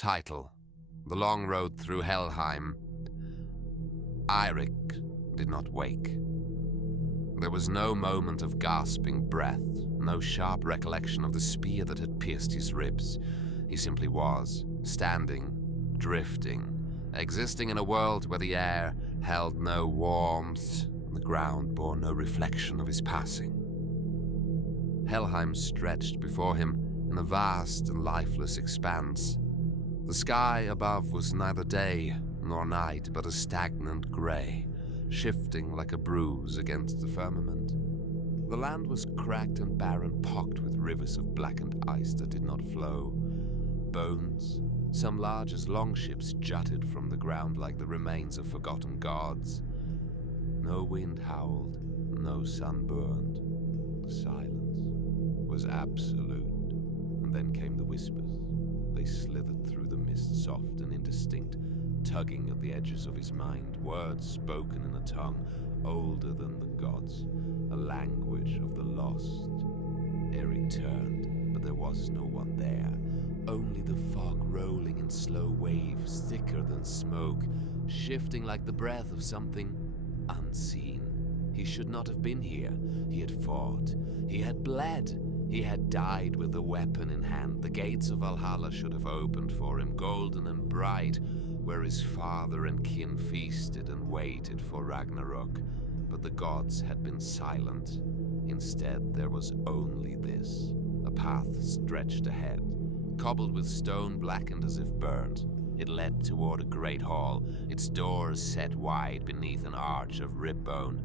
Title: The Long Road Through Helheim. Eirik did not wake. There was no moment of gasping breath, no sharp recollection of the spear that had pierced his ribs. He simply was, standing, drifting, existing in a world where the air held no warmth and the ground bore no reflection of his passing. Helheim stretched before him in a vast and lifeless expanse. The sky above was neither day nor night, but a stagnant grey, shifting like a bruise against the firmament. The land was cracked and barren, pocked with rivers of blackened ice that did not flow. Bones, some large as longships, jutted from the ground like the remains of forgotten gods. No wind howled, no sun burned. The silence was absolute. And then came the whispers. They slithered through the mist, soft and indistinct, tugging at the edges of his mind, words spoken in a tongue older than the gods, a language of the lost. Eirik turned, but there was no one there. Only the fog rolling in slow waves, thicker than smoke, shifting like the breath of something unseen. He should not have been here. He had fought. He had bled. He had died with a weapon in hand. The gates of Valhalla should have opened for him, golden and bright, where his father and kin feasted and waited for Ragnarok. But the gods had been silent. Instead, there was only this. A path stretched ahead, cobbled with stone blackened as if burnt. It led toward a great hall, its doors set wide beneath an arch of rib bone.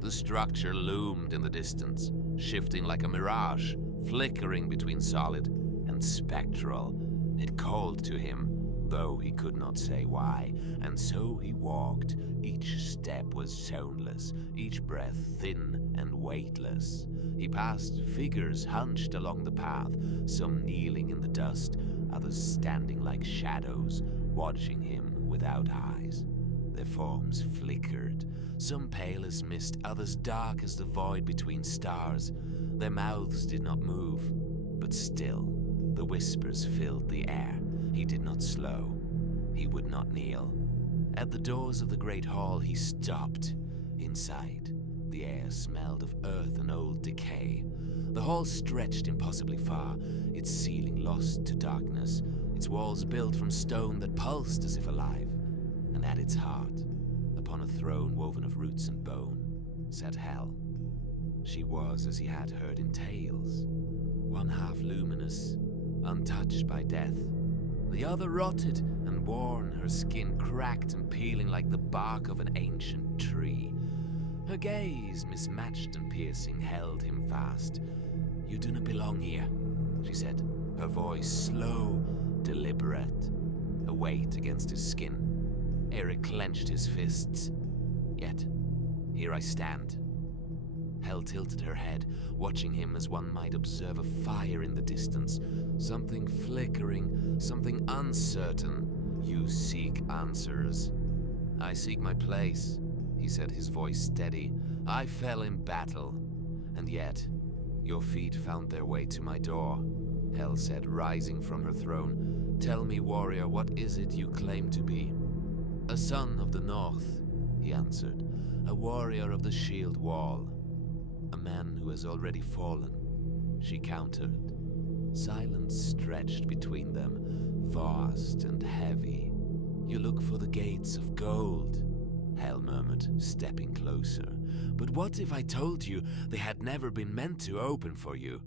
The structure loomed in the distance, shifting like a mirage, flickering between solid and spectral. It called to him, though he could not say why, and so he walked. Each step was soundless, each breath thin and weightless. He passed figures hunched along the path, some kneeling in the dust, others standing like shadows, watching him without eyes. Their forms flickered, some pale as mist, others dark as the void between stars. Their mouths did not move, but still, the whispers filled the air. He did not slow. He would not kneel. At the doors of the great hall, he stopped. Inside, the air smelled of earth and old decay. The hall stretched impossibly far, its ceiling lost to darkness, its walls built from stone that pulsed as if alive. And at its heart, upon a throne woven of roots and bone, sat Hel. She was as he had heard in tales, one half luminous, untouched by death, the other rotted and worn, her skin cracked and peeling like the bark of an ancient tree. Her gaze, mismatched and piercing, held him fast. "You do not belong here," she said, her voice slow, deliberate, a weight against his skin. Eirik clenched his fists. Yet, here I stand. Hel tilted her head, watching him as one might observe a fire in the distance. Something flickering, something uncertain. "You seek answers." "I seek my place," he said, his voice steady. "I fell in battle. And yet, your feet found their way to my door," Hel said, rising from her throne. "Tell me, warrior, what is it you claim to be?" "A son of the north," he answered. "A warrior of the shield wall. A man who has already fallen," she countered. Silence stretched between them, vast and heavy. "You look for the gates of gold," Hel murmured, stepping closer. "But what if I told you they had never been meant to open for you?"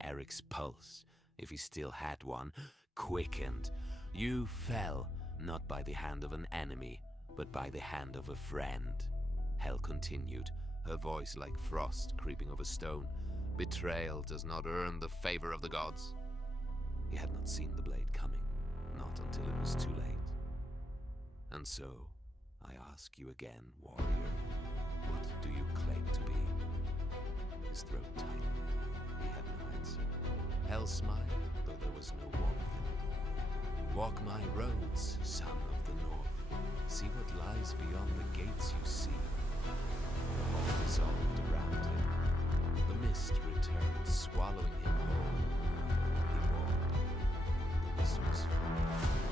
Eric's pulse, if he still had one, quickened. "You fell, not by the hand of an enemy, but by the hand of a friend," Hel continued, her voice like frost creeping over stone. "Betrayal does not earn the favor of the gods." He had not seen the blade coming, not until it was too late. "And so, I ask you again, warrior, what do you claim to be?" His throat tightened. He had no answer. Hel smiled, though there was no warmth in it. "Walk my roads, son of the north. See what lies beyond the gates you see." The hall dissolved around him. The mist returned, swallowing him whole. He walked. The whispers flew.